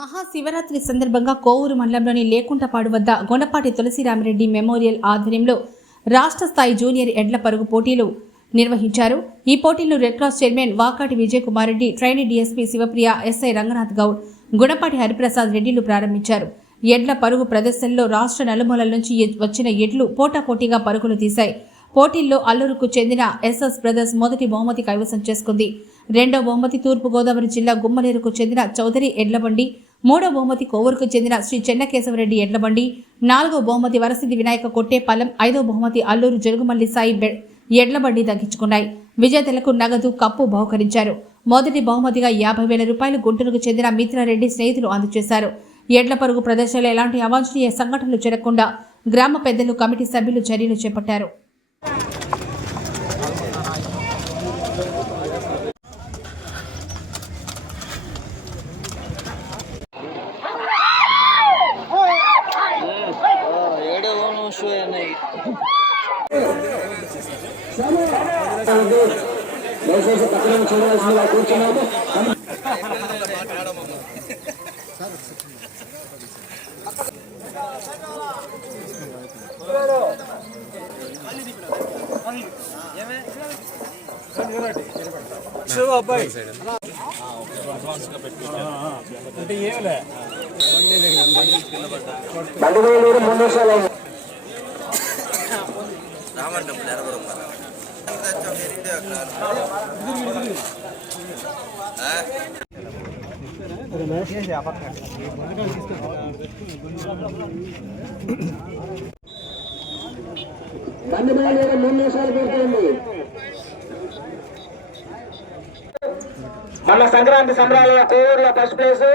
మహాశివరాత్రి సందర్భంగా కోవూరు మండలంలోని లేకుంటపాడు వద్ద గొండపాటి తులసిరామరెడ్డి మెమోరియల్ ఆధ్వర్యంలో రాష్ట్ర స్థాయి జూనియర్ ఎడ్ల పరుగు పోటీలు నిర్వహించారు. ఈ పోటీలు red cross chairman Vakati Vijay Kumar Reddy trainee DSP Sivapriya SI Ranganath Goud Gunapati Hariprasad రెడ్డిలు ప్రారంభించారు. ఎడ్ల పరుగు ప్రదర్శనలో రాష్ట్ర నలుమూలల నుంచి వచ్చిన ఎడ్లు పోటాపోటీగా పరుగులు తీశాయి. పోటీల్లో అల్లూరుకు చెందిన ఎస్ఎస్ బ్రదర్స్ మొదటి బహుమతి కైవసం చేసుకుంది. రెండో బహుమతి తూర్పుగోదావరి జిల్లా గుమ్మలేరుకు చెందిన చౌదరి ఎడ్లబండి మూడో బహుమతి కోవూరుకు చెందిన శ్రీ చెన్నకేశవరెడ్డి ఎడ్లబండి నాలుగో బహుమతి వరసిద్ధి వినాయక కొట్టేపాలెం ఐదో బహుమతి అల్లూరు జరుగుమల్లి సాయి ఎడ్లబండి దక్కించుకున్నాయి. విజేతలకు నగదు కప్పు బహుకరించారు. మొదటి బహుమతిగా యాభై వేల రూపాయలు గుంటూరుకు చెందిన మిత్రారెడ్డి స్నేహితులు అందజేశారు. ఎడ్ల పరుగు ప్రదర్శనలో ఎలాంటి అవాంఛనీయ సంఘటనలు జరగకుండా గ్రామ పెద్దలు కమిటీ సభ్యులు చర్యలు చేపట్టారు. దయచేసి పక్కన చూడాల్సిందిగా కూర్చున్నాము బండి బండి వేలు మూడు మన సంక్రాంతి సంబరాల కోవూరులో ఫస్ట్ ప్లేస్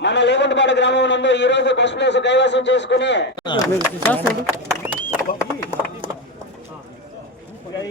మన లేకుంటపాడు గ్రామం నందు ఈ రోజు ఫస్ట్ ప్లేస్ కైవసం చేసుకుని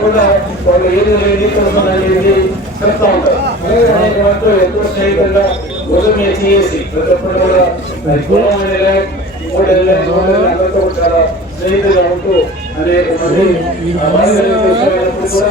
కూడా వాళ్ళు ఏది లేని అనేది చెప్తా ఉంటారు అనేక మంది ఎంతో స్నేహితులుగా ఉదయం చేసి ప్రతి ఒక్కరు కూడా గుణం మూడు అందరితో చాలా స్నేహితులుగా ఉంటూ అనేక మంది కూడా